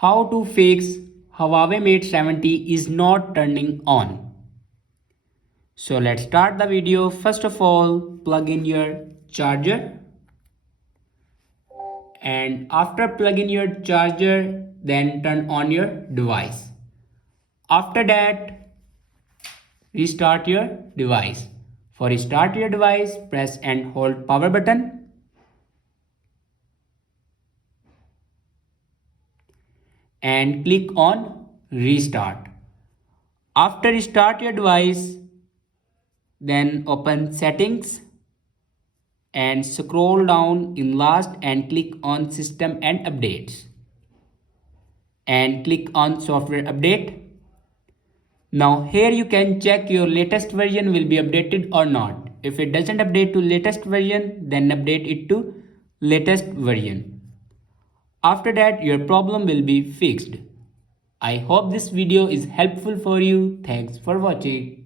How to fix Huawei Mate 70 is not turning on. So let's start the video. First of all, plug in your charger. And after plugging your charger, then turn on your device. After that, restart your device. For restart your device, press and hold power button. And click on restart. After restart your device, then open settings and scroll down in last and click on system and updates and click on software update. Now here you can check your latest version will be updated or not. If it doesn't update to latest version, then update it to latest version. After that, your problem will be fixed. I hope this video is helpful for you. Thanks for watching.